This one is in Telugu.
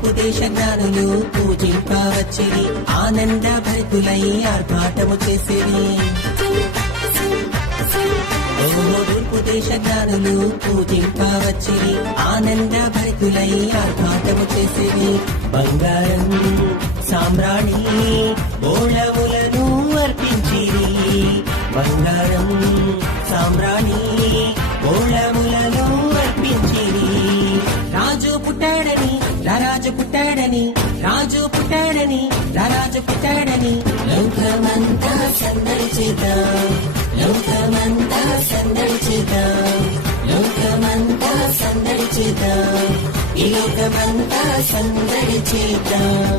తూర్పు దేశ జ్ఞానులు పూజింపవచ్చిరి, ఆనంద భరితులై ఆర్భాటము చేసిరి. తూర్పు దేశ జ్ఞానులు పూజింపవచ్చిరి, ఆనంద భరితులై ఆర్భాటము చేసిరి. బంగారం సామ్రాణి బోళములను అర్పించిరి, బంగారం సామ్రాణి బోళములను అర్పించిరి. రాజు పుట్టాడని రారాజు పుట్టాడని, రాజు పుట్టాడని రారాజు పుట్టాడని, లోకమంతా సందడి చేద్దాం, లోకమంతా సందడి చేద్దాం, లోకమంతా సందడి చేద్దాం, ఈ లోకమంతా సందడి చేద్దాం.